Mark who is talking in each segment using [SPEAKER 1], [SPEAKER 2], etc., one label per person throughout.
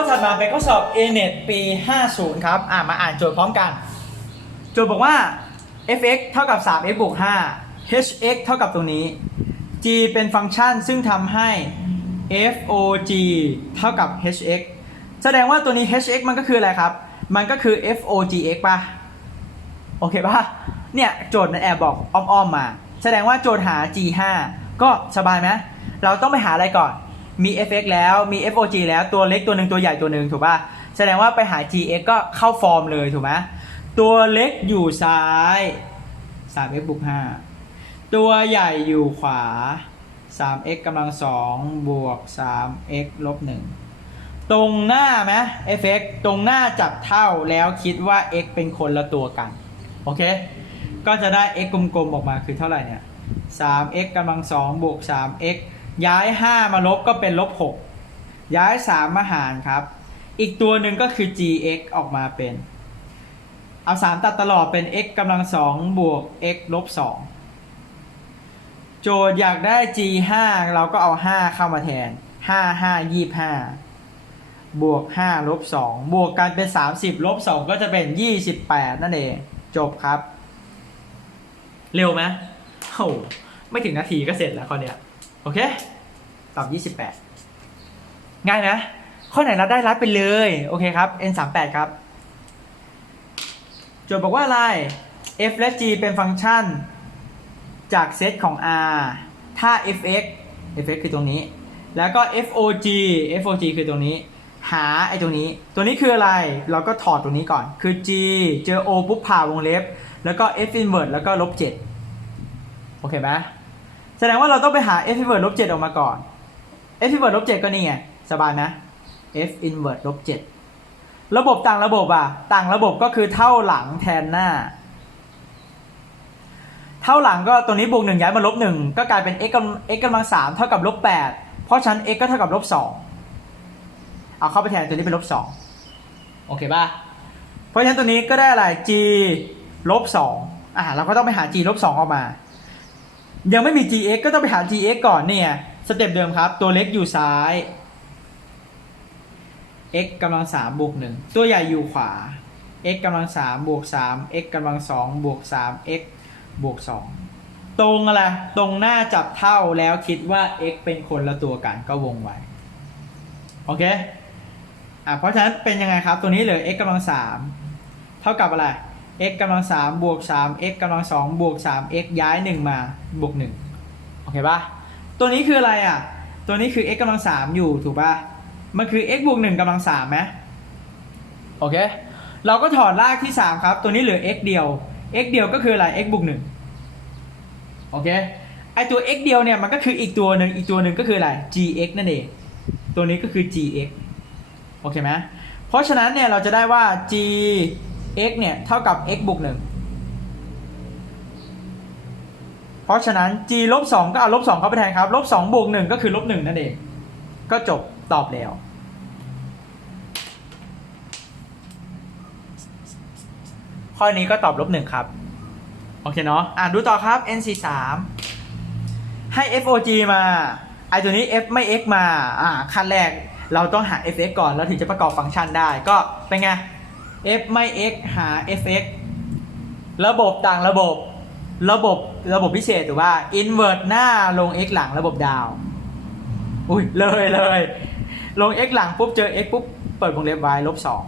[SPEAKER 1] อถัดมาเป็นข้อสอบ a n e t ปี 50 ครับ อ่ามาอ่านโจทย์พร้อมกัน โจทย์บอกว่า f(x) เท่ากับ 3x บวก 5 h(x) เท่ากับตรงนี้ g เป็นฟังก์ชันซึ่งทำให้ fog เท่ากับ hx แสดงว่าตัวนี้ hx มันก็คืออะไรครับ มันก็คือ fogx ป่ะ โอเคป่ะ เนี่ยโจทย์มันแอบบอกอ้อมๆมา แสดงว่าโจทย์หา g5 ก็สบายไหม เราต้องไปหาอะไรก่อน มี fx แล้วมี fog แล้วตัวเล็กตัวหนึ่งตัวใหญ่ตัวหนึ่งถูกป่ะแสดงว่าไปหา gx ก็เข้าฟอร์มเลยถูกไหมตัวเล็กอยู่ซ้าย 3x บวก5ตัวใหญ่อยู่ขวา 3x กำลัง2บวก 3x ลบ1ตรงหน้าไหม fx ตรงหน้าจับเท่าแล้วคิดว่า x เป็นคนละตัวกัน โอเค ก็จะได้ x กลมๆออกมาคือเท่าไหร่เนี่ย 3x กำลัง2บวก 3x ย้าย 5 มาลบก็เป็นลบ6ย้าย 3 มาหารครับ อีกตัวหนึ่งก็คือ gx ออกมาเป็น เอา 3 ตัดตลอดเป็น x กำลัง2บวก x ลบ2โจทย์อยากได้ g 5เราก็เอา 5 เข้ามาแทน 5 5 25 บวก 5 ลบ 2 บวกกันเป็น 30 ลบ 2 ก็จะเป็น 28 นั่นเอง จบครับ เร็วไหมโอ้ไม่ถึงนาทีก็เสร็จแล้วข้อเนี้ยโอเค ตอบ28 ง่ายนะ ข้อไหนรับได้รับไปเลย โอเคครับ n 3 8ครับ โจทย์บอกว่าอะไร f และ g เป็นฟังก์ชัน จากเซตของ r ถ้า fx fx คือตรงนี้ แล้วก็ fog fog คือตรงนี้ หาไอ้ตรงนี้ ตัวนี้คืออะไร เราก็ถอดตรงนี้ก่อน คือ g เจอ o ปุ๊บผ่าวงเล็บ แล้วก็ f inverse แล้วก็ลบ7โอเคไหมแสดงว่าเราต้องไปหา f inverse ลบ7ออกมาก่อน f inverse ลบ7ก็นี่ไงสบายนะ f inverse ลบ7ระบบต่างระบบอะ ต่างระบบก็คือเท่าหลังแทนหน้า เท่าหลังก็ตัวนี้บวกหนึ่งย้ายมาลบหนึ่งก็กลายเป็น x กำ x กำลังสามเท่ากับลบแปดเพราะฉะนั้น x ก็เท่ากับลบสองเอาเข้าไปแทนตัวนี้เป็นลบสองโอเคป่ะ เพราะฉะนั้นตัวนี้ก็ได้อะไร g ลบสองอะเราก็ต้องไปหา g ลบสองออกมา ยังไม่มี gx ก็ต้องไปหา gx ก่อนเนี่ยสเต็ปเดิมครับ ตัวเล็กอยู่ซ้าย x กำลังสามบวกหนึ่งตัวใหญ่อยู่ขวา x กำลังสามบวกสาม x กำลังสองบวกสาม x บวกสองตรงอะไรตรงหน้าจับเท่าแล้วคิดว่า x เป็นคนละตัวกันก็วงไว้ โอเคอะเพราะฉะนั้นเป็นยังไงครับ ตัวนี้เหลือ x กำลังสามเท่ากับอะไร x กำลังสามบวกสาม x กำลังสองบวกสาม x ย้ายหนึ่งมาบวกหนึ่งโอเคปะ ตัวนี้คืออะไรอะ ตัวนี้คือ x กำลังสามอยู่ถูกป่ะ มันคือ x บวกหนึ่งกำลังสามไหมโอเค เราก็ถอดรากที่สามครับ ตัวนี้เหลือ x เดียว x เดียวก็คืออะไร x บวกหนึ่งโอเค ไอตัว x เดียวเนี่ยมันก็คืออีกตัวหนึ่งอีกตัวหนึ่งก็คืออะไร gx นั่นเอง ตัวนี้ก็คือ gx โอเคไหมเพราะฉะนั้นเนี่ยเราจะได้ว่า gx เนี่ยเท่ากับ x บวกหนึ่ง เพราะฉะนั้น g ลบสองก็เอาลบสองเข้าไปแทนครับลบสองบวกหนึ่งก็คือลบหนึ่งนั่นเอง ก็จบตอบแล้ว ข้อนี้ก็ตอบลบหนึ่งครับ โอเคเนาะอะดูต่อครับ NC3 ให้ FOG มาไอตัวนี้ F ไม่ X มาอ่าขั้นแรกเราต้องหา fx ก่อนแล้วถึงจะประกอบฟังก์ชันได้ก็เป็นไง f ไม่ x หา fx ระบบต่างระบบ ระบบระบบพิเศษถูกป่ะ invert หน้าลง x หลังระบบดาว อุ้ยเลยเลยลง x หลังปุ๊บเจอ x ปุ๊บเปิดวงเล็บไว้ลบสอง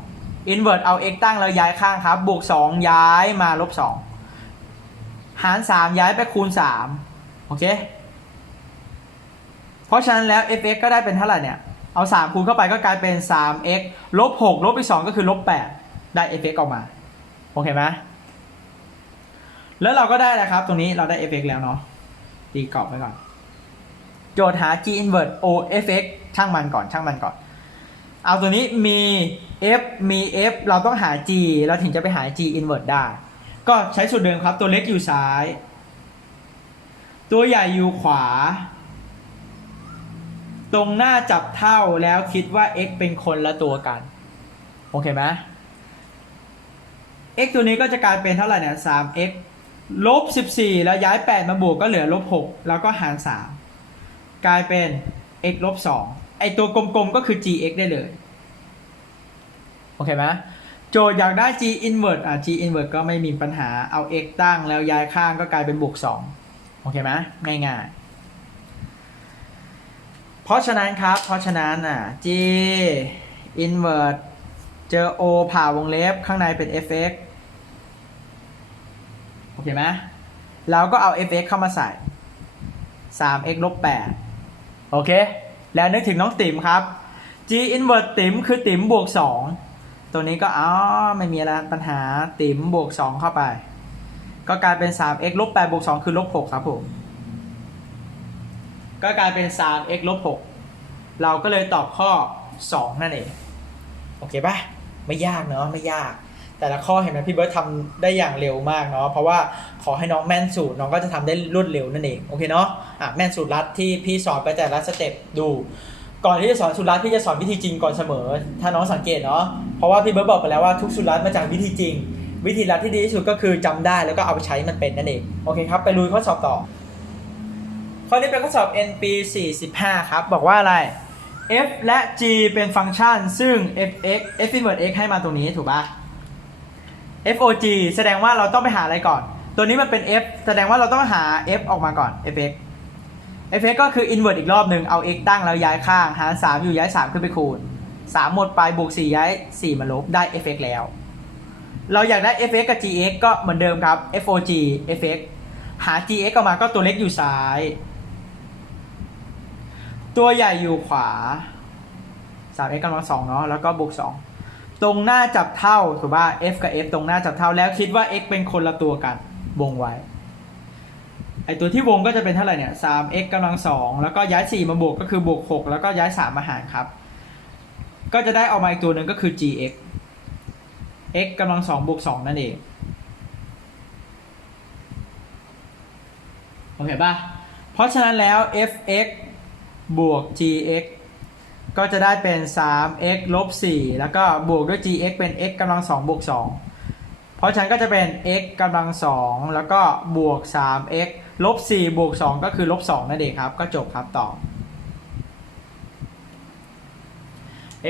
[SPEAKER 1] invert เอา x ตั้งแล้วย้ายข้างครับ บวกสองย้ายมาลบสองหารสามย้ายไปคูณสามโอเค เพราะฉะนั้นแล้ว fx ก็ได้เป็นเท่าไหร่เนี่ย เอา 3 คูณเข้าไปก็กลายเป็น 3x ลบ6ลบไป2ก็คือลบ8ได้ fx ออกมา โอเคไหม แล้วเราก็ได้แล้วครับ ตรงนี้เราได้ fx แล้วเนาะตีกรอบไว้ก่อน โจทย์หา g inverse o fx ช่างมันก่อนช่างมันก่อน เอาตัวนี้มี f มี f เราต้องหา g เราถึงจะไปหา g inverse ได้ ก็ใช้สูตรเดิมครับ ตัวเล็กอยู่ซ้าย ตัวใหญ่อยู่ขวา ตรงหน้าจับเท่าแล้วคิดว่า x เป็นคนละตัวกัน โอเคไหม x ตัวนี้ก็จะกลายเป็นเท่าไหร่เนี่ย 3x ลบ14แล้วย้าย8มาบวกก็เหลือลบ6แล้วก็หาร3กลายเป็น x ลบ2ไอตัวกลมๆก็คือ gx ได้เลย โอเคไหมโจทย์อยากได้ g inverse อะ g inverse ก็ไม่มีปัญหาเอา x ตั้งแล้วย้ายข้างก็กลายเป็นบวก2โอเคไหมง่ายๆ เพราะฉะนั้นครับ เพราะฉะนั้นอะ g inverse เจอ o ผ่าวงเล็บข้างในเป็น fx โอเคไหมเราก็เอา fx เข้ามาใส่ 3x ลบ8โอเค แล้วนึกถึงน้องติ๋มครับ g inverse ติ๋มคือติ๋มบวก 2 ตัวนี้ก็อ๋อไม่มีอะไรปัญหาติ๋มบวก 2 เข้าไป ก็กลายเป็น 3x ลบ8บวก 2 คือลบ 6 ครับผม ก็กลายเป็น 3x ลบ 6 เราก็เลยตอบข้อ 2 นั่นเอง โอเคปะไม่ยากเนาะไม่ยาก แต่ละข้อเห็นไหมพี่เบิร์ตทำได้อย่างเร็วมากเนาะเพราะว่าขอให้น้องแม่นสูตรน้องก็จะทำได้รวดเร็วนั่นเองโอเคเนาะอะแม่นสูตรลัดที่พี่สอนไปแต่ละสเต็ปดูก่อนที่จะสอนสูตรลัดพี่จะสอนวิธีจริงก่อนเสมอ ถ้าน้องสังเกตเนาะเพราะว่าพี่เบิร์ตบอกไปแล้วว่าทุกสูตรลัดมาจากวิธีจริง วิธีลัดที่ดีที่สุดก็คือจำได้แล้วก็เอาไปใช้มันเป็นนั่นเองโอเคครับไปลุยข้อสอบต่อ ข้อนี้เป็นข้อสอบ NP 45ครับบอกว่าอะไร f และ g เป็นฟังก์ชัน ซึ่ง fx f inverse x ให้มาตรงนี้ถูกปะ fog แสดงว่าเราต้องไปหาอะไรก่อน ตัวนี้มันเป็น f แสดงว่าเราต้องหา f ออกมาก่อน fx fx ก็คือ inverse อีกรอบหนึ่งเอา x ตั้งแล้วย้ายข้าง หาร 3 อยู่ย้าย 3 ขึ้นไปคูณ 3 หมดไปบวก 4 ย้าย 4 มาลบได้ fx แล้ว เราอยากได้ fx กับ gx ก็เหมือนเดิมครับ fog fx หา gx ออกมาก็ตัวเล็กอยู่ซ้าย ตัวใหญ่อยู่ขวา 3x กำลังสองเนาะแล้วก็บวก2 ตรงหน้าจับเท่าถูกป่ะ f กับ f ตรงหน้าจับเท่าแล้วคิดว่า x เป็นคนละตัวกัน วงไว้ ไอตัวที่วงก็จะเป็นเท่าไหร่เนี่ย 3x กำลังสองแล้วก็ย้าย4มาบวกก็คือบวก6แล้วก็ย้าย3มาหารครับ ก็จะได้ออกมาอีกตัวหนึ่งก็คือ gx x กำลังสองบวก2นั่นเองโอเคป่ะ เพราะฉะนั้นแล้ว fx บวก gx ก็จะได้เป็น 3x ลบ 4 แล้วก็บวกด้วย gx เป็น x กำลัง2บวก 2 เพราะฉะนั้นก็จะเป็น x กำลัง 2 แล้วก็บวก 3x ลบ 4 บวก 2 ก็คือลบ 2 นั่นเองครับ ก็จบครับตอบ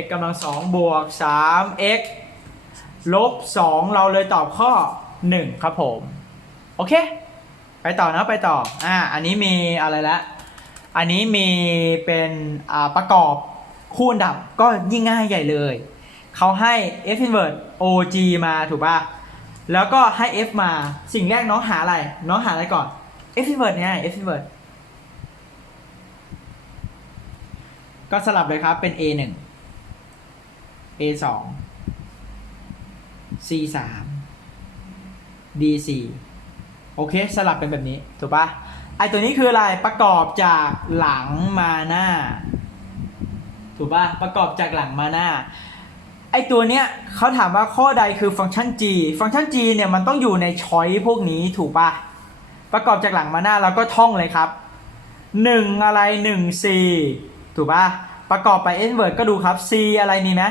[SPEAKER 1] x กำลัง 2 บวก 3x ลบ 2 เราเลยตอบข้อ 1 ครับผม โอเค ไปต่อนะไปต่อ อ่า อันนี้มีอะไรละ อันนี้มีเป็นอ่าประกอบ คู่อันดับก็ยิ่งง่ายใหญ่เลย เขาให้ f inverse og มาถูกป่ะ แล้วก็ให้ f มา สิ่งแรกน้องหาอะไร น้องหาอะไรก่อน f inverse เนี่ย f inverse ก็สลับเลยครับเป็น a 1 a 2 c 3 d 4โอเค สลับเป็นแบบนี้ ถูกปะไอตัวนี้คืออะไรประกอบจากหลังมาหน้า ถูกปะประกอบจากหลังมาหน้าไอตัวเนี้ยเขาถามว่าข้อใดคือฟังก์ชัน g ฟังก์ชัน g เนี่ยมันต้องอยู่ในช้อยพวกนี้ถูกปะประกอบจากหลังมาหน้าเราก็ท่องเลยครับ 1 อะไร 1 c ถูกปะประกอบไป n word ก็ดูครับ c อะไรมีไหม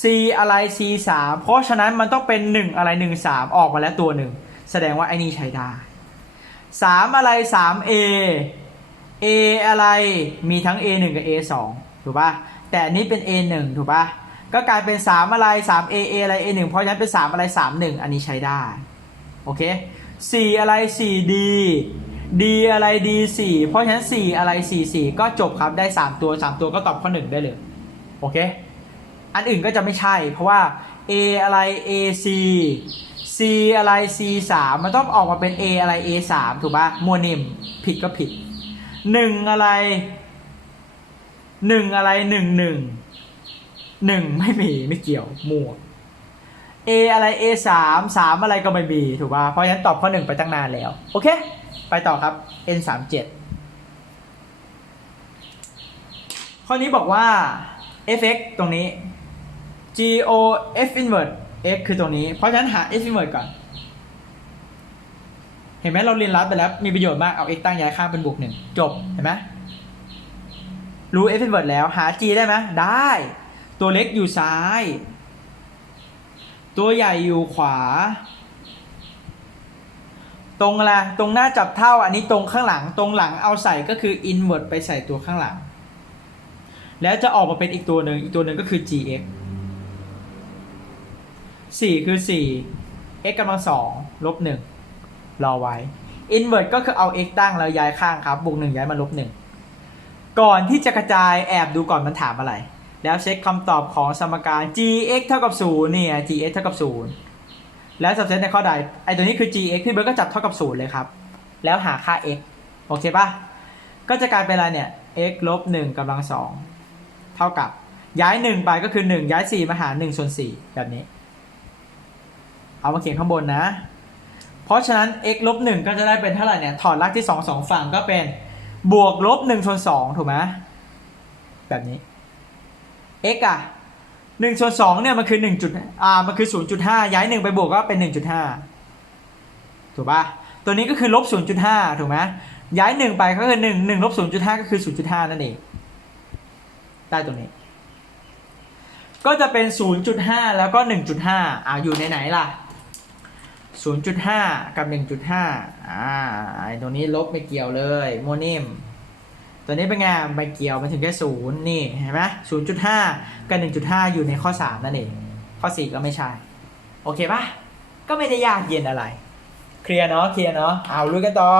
[SPEAKER 1] c อะไร c 3เพราะฉะนั้นมันต้องเป็น 1 อะไร 1 3 ออกมาแล้วตัวหนึ่งแสดงว่าไอ้นี่ใช้ได้ 3 อะไร 3a a อะไรมีทั้ง a 1กับ a 2 ถูกป่ะแต่อันนี้เป็น a 1 ถูกป่ะก็กลายเป็น 3 อะไร 3a a อะไร a 1 เพราะฉะนั้นเป็น 3 อะไร 3 1 อันนี้ใช้ได้ โอเค 4 อะไร 4d d อะไร d 4เพราะฉะนั้น 4 อะไร 4 4 ก็จบครับได้ 3 ตัว 3 ตัวก็ตอบข้อ 1 ได้เลย โอเค อันอื่นก็จะไม่ใช่ เพราะว่า a อะไร a c c อะไร c 3มันต้องออกมาเป็น a อะไร a 3ถูกป่ะมัวนิมผิดก็ผิด 1 อะไร 1อะไร1 1 1ไม่มีไม่เกี่ยวมั่ว a อะไร a 3 3อะไรก็ไม่มีถูกป่ะเพราะฉะนั้นตอบข้อ1ไปตั้งนานแล้ว โอเค ไปต่อครับ n 3 7ข้อนี้บอกว่า fx ตรงนี้ g o f inverse x คือตรงนี้ เพราะฉะนั้นหา f inverse ก่อน เห็นไหมเราเรียนรัดไปแล้ว มีประโยชน์มากเอา x ตั้งย้ายข้าเป็นบวกหนึ่งจบ เห็นไหม รู้ f inverse แล้วหา g ได้ไหมได้ ตัวเล็กอยู่ซ้าย ตัวใหญ่อยู่ขวา ตรงอะไรตรงหน้าจับเท่าอันนี้ตรงข้างหลังตรงหลังเอาใส่ก็คือ inverse ไปใส่ตัวข้างหลัง แล้วจะออกมาเป็นอีกตัวหนึ่งอีกตัวหนึ่งก็คือ gx 4 คือ 4 x กำลัง2ลบ1รอไว้ invert ก็คือเอา x ตั้งแล้วย้ายข้างครับบวก1ย้ายมาลบ1 ก่อนที่จะกระจายแอบดูก่อนมันถามอะไร แล้วเช็คคำตอบของสมการ gx เท่ากับ0เนี่ย gx เท่ากับ0แล้ว subset ในข้อใดไอตัวนี้คือ gx พี่เบิร์ดก็จับเท่ากับ0เลยครับ แล้วหาค่า x โอเคปะก็จะกลายเป็นอะไรเนี่ย x ลบ1กำลัง2เท่ากับย้าย 1 ไปก็คือ 1 ย้าย 4 มาหา1ส่วน4แบบนี้ เอามาเขียนข้างบนนะ เพราะฉะนั้น x ลบ1ก็จะได้เป็นเท่าไหร่เนี่ย ถอดรากที่ 2 2 ฝั่งก็เป็น บวกลบหนึ่งส่วนสองถูกไหมแบบนี้ x อะหนึ่งส่วนสองเนี่ยมันคือหนึ่งจุดอ่ามันคือศูนย์จุดห้าย้ายหนึ่งไปบวกก็เป็นหนึ่งจุดห้าถูกปะตัวนี้ก็คือลบศูนย์จุดห้าถูกไหมย้ายหนึ่งไปก็คือหนึ่งหนึ่งลบศูนย์จุดห้าก็คือศูนย์จุดห้านั่นเองได้ตรงนี้ ก็จะเป็นศูนย์จุดห้าแล้วก็หนึ่งจุดห้าอ่าอยู่ในไหนล่ะ 0.5 กับ 1.5 อ่าไอตรงนี้ลบไม่เกี่ยวเลยโมนิมตัวนี้เป็นไงไม่เกี่ยวมันถึงแค่ศูนย์นี่เห็นไหมศูนย์จุดห้ากับหนึ่งจุดห้าอยู่ในข้อสามนั่นเอง ข้อสี่ก็ไม่ใช่ โอเคปะก็ไม่ได้ยากเย็นอะไร เคลียร์เนาะเคลียร์เนาะเอาลุยกันต่อ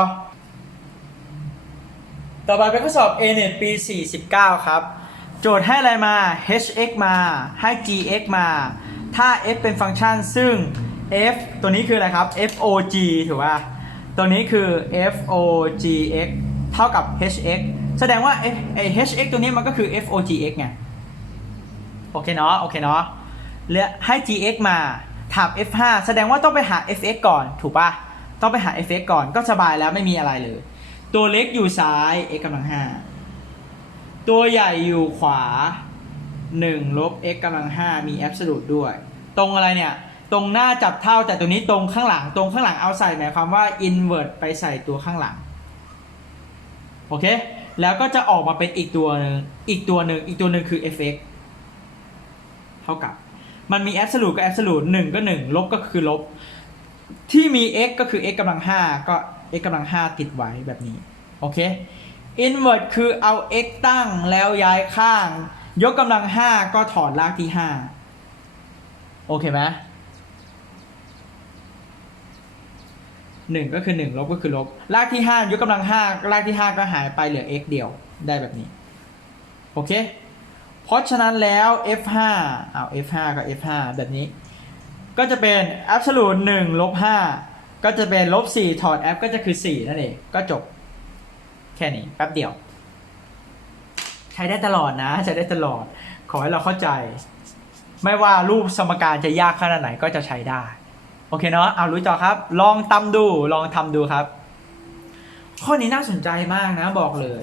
[SPEAKER 1] ต่อไปเป็นข้อสอบ A n e t ปี 49 ครับ โจทย์ให้อะไรมา hx มา ให้ gx มา ถ้า f เป็นฟังก์ชันซึ่ง f ตัวนี้คืออะไรครับ fog ถูกป่ะ ตัวนี้คือ fogx เท่ากับ hx แสดงว่า f ไอ้ hx ตัวนี้มันก็คือ fogx ไง โอเคเนาะ โอเคเนาะแล้วให้ gx มาถาม f5 แสดงว่าต้องไปหา fx ก่อน ถูกป่ะ ต้องไปหา fx ก่อน ก็สบายแล้วไม่มีอะไรเลย ตัวเล็กอยู่ซ้าย x กำลัง5ตัวใหญ่อยู่ขวา1ลบ x กำลัง5มี a b s o l u t ด้วย ตรงอะไรเนี่ย ตรงหน้าจับเท่าแต่ตัวนี้ตรงข้างหลัง ตรงข้างหลังเอาใส่หมายความว่า invert ไปใส่ตัวข้างหลัง โอเค แล้วก็จะออกมาเป็นอีกตัวหนึ่งอีกตัวหนึ่งอีกตัวหนึ่งคือ fx เท่ากับ มันมี absolute กับ absolute 1 ก็ 1 ลบก็คือลบ ที่มี x ก็คือ x กำลัง 5 ก็ x กำลัง 5 ติดไว้แบบนี้ โอเค invert คือเอา x ตั้งแล้วย้ายข้าง ยกกำลัง 5 ก็ถอดรากที่ 5 โอเคไหม หนึ่งก็คือ1ลบก็คือลบรากที่5ยกกำลัง5รากที่5ก็หายไปเหลือ x เดียวได้แบบนี้ โอเค เพราะฉะนั้นแล้ว f5 เอา f5 กับ f5 แบบนี้ ก็จะเป็น absolute 1ลบ5ก็จะเป็นลบ4ถอด f ก็จะคือ 4 นั่นเอง ก็จบแค่นี้แป๊บเดียว ใช้ได้ตลอดนะ ใช้ได้ตลอด ขอให้เราเข้าใจ ไม่ว่ารูปสมการจะยากขนาดไหนก็จะใช้ได้ โอเคเนาะเอารู้ต่อครับ ลองตำดูลองทำดูครับ ข้อนี้น่าสนใจมากนะบอกเลย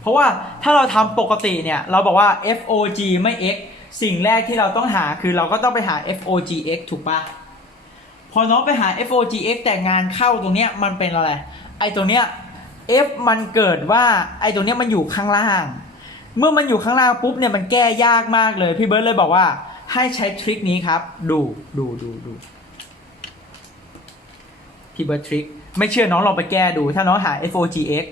[SPEAKER 1] เพราะว่าถ้าเราทำปกติเนี่ยเราบอกว่า FOG ไม่ x สิ่งแรกที่เราต้องหาคือเราก็ต้องไปหา FOGX ถูกปะพอน้องไปหา FOGX แต่งานเข้าตรงเนี้ยมันเป็นอะไร ไอตัวเนี้ย F มันเกิดว่าไอตัวเนี้ยมันอยู่ข้างล่าง เมื่อมันอยู่ข้างล่างปุ๊บเนี่ยมันแก้ยากมากเลย พี่เบิร์ดเลยบอกว่าให้ใช้ทริคนี้ครับ ดูดูดูดู พี่เบิร์ดทริคไม่เชื่อน้องลองไปแก้ดู ถ้าน้องหา FOGX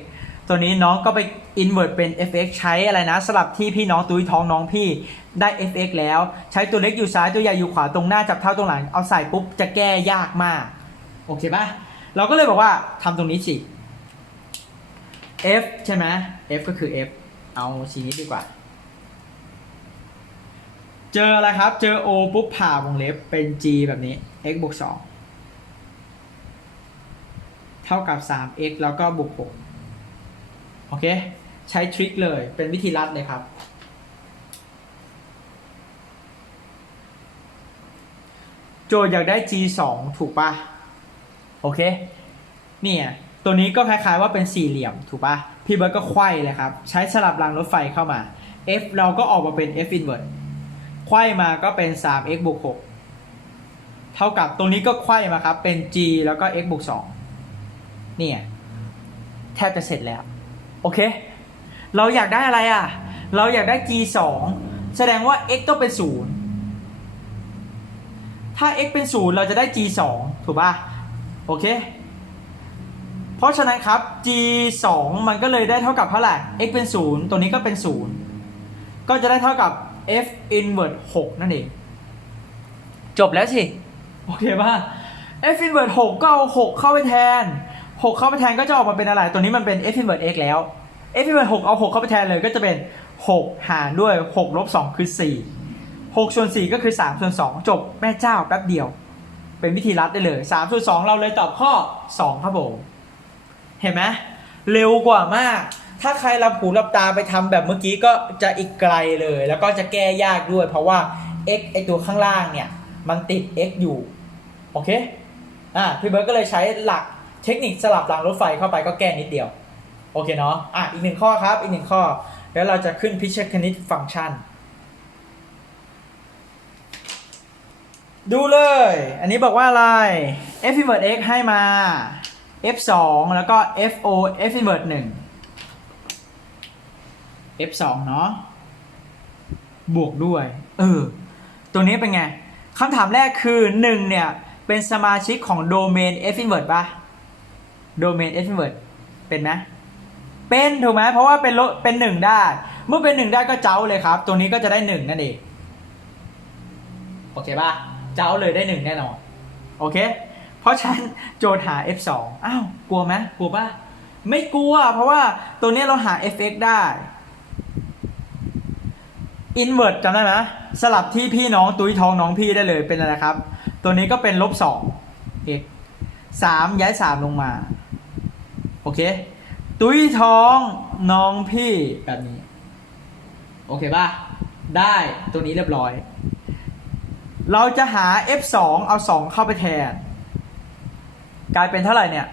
[SPEAKER 1] ตัวนี้น้องก็ไป invert เป็น fx ใช้อะไรนะ สลับที่พี่น้องตุ้ยท้องน้องพี่ได้ fx แล้ว ใช้ตัวเล็กอยู่ซ้ายตัวใหญ่อยู่ขวาตรงหน้าจับเท้าตรงหลังเอาใส่ปุ๊บจะแก้ยากมาก โอเคปะเราก็เลยบอกว่าทำตรงนี้สิ f ใช่ไหม f ก็คือ f เอาสีนี้ดีกว่า เจออะไรครับ เจอ o ปุ๊บผ่าวงเล็บเป็น g แบบนี้ x บวก2 เท่ากับ 3x แล้วก็บวก6โอเค ใช้ทริคเลยเป็นวิธีลัดเลยครับ โจทย์อยากได้ g 2ถูกปะโอเค เนี่ย ตัวนี้ก็คล้ายๆว่าเป็นสี่เหลี่ยมถูกปะพี่เบิร์ดก็ไขว้เลยครับ ใช้สลับรางรถไฟเข้ามา f เราก็ออกมาเป็น f inverse ไขว้มาก็เป็น 3x บวก6เท่ากับตรงนี้ก็ไขว้มาครับ เป็น g แล้วก็ x บวก2 เนี่ยแทบจะเสร็จแล้ว โอเค เราอยากได้อะไรอะ เราอยากได้ g 2แสดงว่า x ต้องเป็น 0 ถ้า x เป็น 0 เราจะได้ g 2ถูกป่ะ โอเค เพราะฉะนั้นครับ g 2มันก็เลยได้เท่ากับเท่าไหร่ x เป็น 0 ตัวนี้ก็เป็น 0 ก็จะได้เท่ากับ f inverse 6นั่นเอง จบแล้วสิ โอเคป่ะ f inverse 6ก็เอา 6 เข้าไปแทน 6เข้าไปแทนก็จะออกมาเป็นอะไร ตัวนี้มันเป็น f inverse x แล้ว f inverse 6เอา6เข้าไปแทนเลยก็จะเป็น6หารด้วย6ลบ2คือ4 6ส่วน4ก็คือ3ส่วน2จบแม่เจ้าแป๊บเดียว เป็นวิธีรัดได้เลย3ส่วน2เราเลยตอบข้อ2ครับผมเห็นไหมเร็วกว่ามาก ถ้าใครรับหูรับตาไปทำแบบเมื่อกี้ก็จะอีกไกลเลย แล้วก็จะแก้ยากด้วย เพราะว่า x ไอตัวข้างล่างเนี่ย มันติด x อยู่ โอเค อะพี่เบิร์ดก็เลยใช้หลัก เทคนิคสลับรางรถไฟเข้าไปก็แก้นิดเดียว โอเคเนาะอะอีกหนึ่งข้อครับ อีกหนึ่งข้อ แล้วเราจะขึ้นพิชคณิตฟังก์ชัน ดูเลย อันนี้บอกว่าอะไร f inverse x ให้มา f 2แล้วก็ f o f inverse 1 f 2เนาะบวกด้วย เออ ตัวนี้เป็นไงคำถามแรกคือ 1 เนี่ย เป็นสมาชิกของโดเมน f inverse ป่ะ โดเมน f inverse เป็นไหมเป็นถูกไหมเพราะว่าเป็นลเป็น1ได้ เมื่อเป็น1ได้ก็เจ้าเลยครับ ตัวนี้ก็จะได้1นั่นเอง โอเคป่ะ เจ้าเลยได้1แน่นอน โอเค เพราะฉะนันโจทย์หา f 2 อ้าว กลัวไหมกลัวป่ะ ไม่กลัว เพราะว่าตัวนี้เราหา fx ได้ invert จำได้ไหมสลับที่พี่น้องตุ้ยท้องน้องพี่ได้เลยเป็นอะไรครับ ตัวนี้ก็เป็นลบสอง x สามย้ายสามลงมา โอเค ตุ้ยท้องน้องพี่แบบนี้ โอเคป่ะ ได้ตัวนี้เรียบร้อย เราจะหา f 2 เอา 2 เข้าไปแทน กลายเป็นเท่าไหร่เนี่ย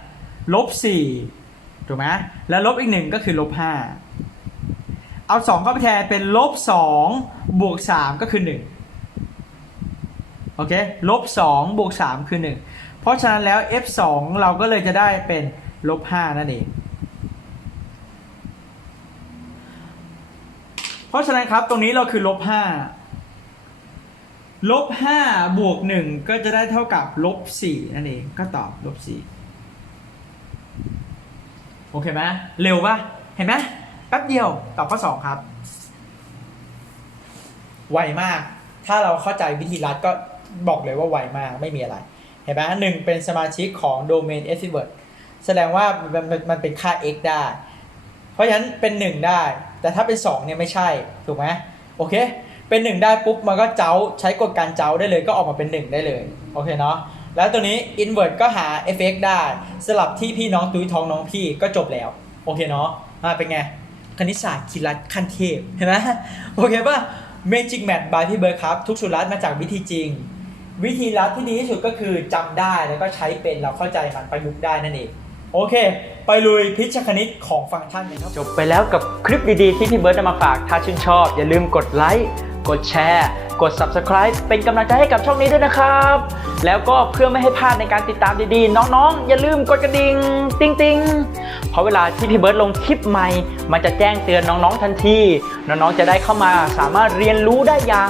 [SPEAKER 1] ลบ4ถูกไหมแล้วลบอีกหนึ่งก็คือลบ5เอา 2 เข้าไปแทนเป็นลบ2บวก3ก็คือ 1 โอเคลบ2บวก3คือ 1 เพราะฉะนั้นแล้ว f 2 เราก็เลยจะได้เป็น ลบ5นั่นเอง เพราะฉะนั้นครับตรงนี้เราคือลบ5ลบ5บวก1ก็จะได้เท่ากับลบ4นั่นเอง ก็ตอบลบ4โอเคไหมเร็วปะเห็นไหมแป๊บเดียวตอบข้อ2ครับ ไวมาก ถ้าเราเข้าใจวิธีรัดก็บอกเลยว่าไวมากไม่มีอะไร เห็นไหมหนึ่งเป็นสมาชิกของโดเมน e s i v e r t แสดงว่ามันมันมันเป็นค่า x ได้ เพราะฉะนั้นเป็น 1 ได้ แต่ถ้าเป็น2เนี่ยไม่ใช่ถูกไหมโอเค เป็น 1 ได้ปุ๊บมันก็เจ้าใช้กฎการเจ้าได้เลยก็ออกมาเป็น 1 ได้เลยโอเคเนาะแล้วตัวนี้ invert ก็หา fx ได้ สลับที่พี่น้องตุ้ยท้องน้องพี่ก็จบแล้ว โอเคเนาะอ่าเป็นไง คณิตศาสตร์คิดรัดขั้นเทพเห็นไหมโอเคป่ะ Magic Math by พี่เบิร์ดครับ ทุกสูตรลัดมาจากวิธีจริง วิธีลัดที่ดีที่สุดก็คือจำได้แล้วก็ใช้เป็นเราเข้าใจมันประยุกต์ได้นั่นเอง โอเค ไปลุยพิชคณิตของฟังก์ชันกันครับ จบไปแล้วกับคลิปดีๆที่พี่เบิร์ดนำมาฝาก ถ้าชื่นชอบ อย่าลืมกดไลค์ กดแชร์ กด Subscribe เป็นกำลังใจให้กับช่องนี้ด้วยนะครับ แล้วก็เพื่อไม่ให้พลาดในการติดตามดีๆ น้องๆ อย่าลืมกดกระดิ่งติ๊งติงๆเพราะเวลาที่พี่เบิร์ดลงคลิปใหม่ มันจะแจ้งเตือนน้องๆทันที น้องๆจะได้เข้ามาสามารถเรียนรู้ได้อย่าง